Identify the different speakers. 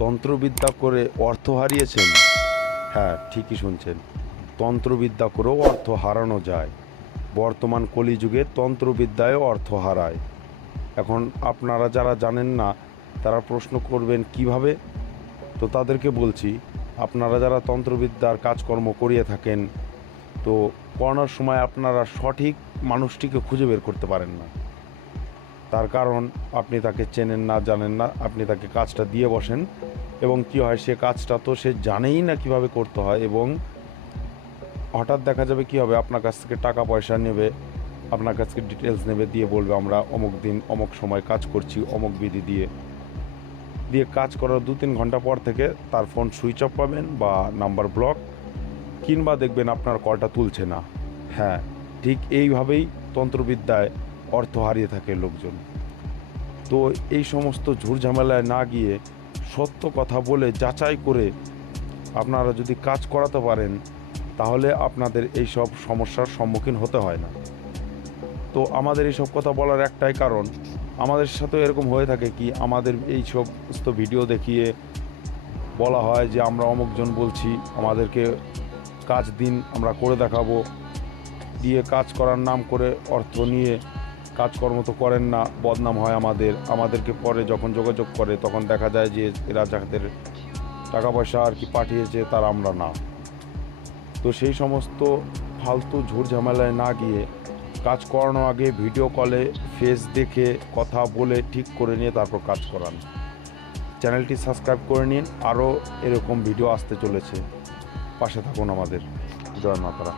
Speaker 1: তন্ত্রবিদ্যা করে অর্থ হারিয়েছেন। হ্যাঁ ঠিকই শুনছেন। তন্ত্রবিদ্যা করেও অর্থ হারানো যায়। বর্তমান কলিযুগে তন্ত্রবিদ্যায় অর্থ হারায়। এখন আপনারা যারা জানেন না, তারা প্রশ্ন করবেন কীভাবে? তো তাদেরকে বলছি, আপনারা যারা তন্ত্রবিদ্যার কাজকর্ম করিয়ে থাকেন, তো করোনার সময় আপনারা সঠিক মানুষটিকে খুঁজে বের করতে পারেন না। তার কারণ আপনি তাকে চেনেন না, জানেন না, আপনি তাকে কাজটা দিয়ে বসেন। এবং কি হয়, সে কাজটা তো সে জানেই না কীভাবে করতে হয় এবং হঠাৎ দেখা যাবে কি হবে, আপনার কাছ থেকে টাকা পয়সা নেবে, আপনার কাছ থেকে ডিটেলস নেবে, দিয়ে বলবে, আমরা অমুক দিন অমুক সময় কাজ করছি, অমুক বিধি দিয়ে। দিয়ে কাজ করার দু তিন ঘণ্টা পর থেকে তার ফোন সুইচ অফ পাবেন বা নাম্বার ব্লক কিংবা দেখবেন আপনার কলটা তুলছে না। হ্যাঁ ঠিক এইভাবেই তন্ত্রবিদ্যায় অর্থ হারিয়ে থাকে লোকজন। তো এই সমস্ত ঝুরঝামেলায় না গিয়ে সত্য কথা বলে যাচাই করে আপনারা যদি কাজ করাতে পারেন, তাহলে আপনাদের এই সব সমস্যার সম্মুখীন হতে হয় না। তো আমাদের এই সব কথা বলার একটাই কারণ, আমাদের সাথে এরকম হয়ে থাকে কি, আমাদের এই সমস্ত ভিডিও দেখিয়ে বলা হয় যে আমরা অমুকজন বলছি, আমাদেরকে কাজ দিন, আমরা করে দেখাবো। দিয়ে কাজ করার নাম করে অর্থ নিয়ে কাজকর্ম তো করেন না, বদনাম হয় আমাদের, আমাদেরকে পরে যখন যোগাযোগ করে তখন দেখা যায় যে এরা যাদের টাকা পয়সা আর কি পাঠিয়েছে তার আমরা না। তো সেই সমস্ত ফালতু ঝুট ঝামেলায় না গিয়ে কাজ করানোর আগে ভিডিও কলে ফেস দেখে, কথা বলে, ঠিক করে নিয়ে তারপর কাজ করান। চ্যানেলটি সাবস্ক্রাইব করে নিন, আরও এরকম ভিডিও আসতে চলেছে। পাশে থাকুন আমাদের, জয় মাতারা।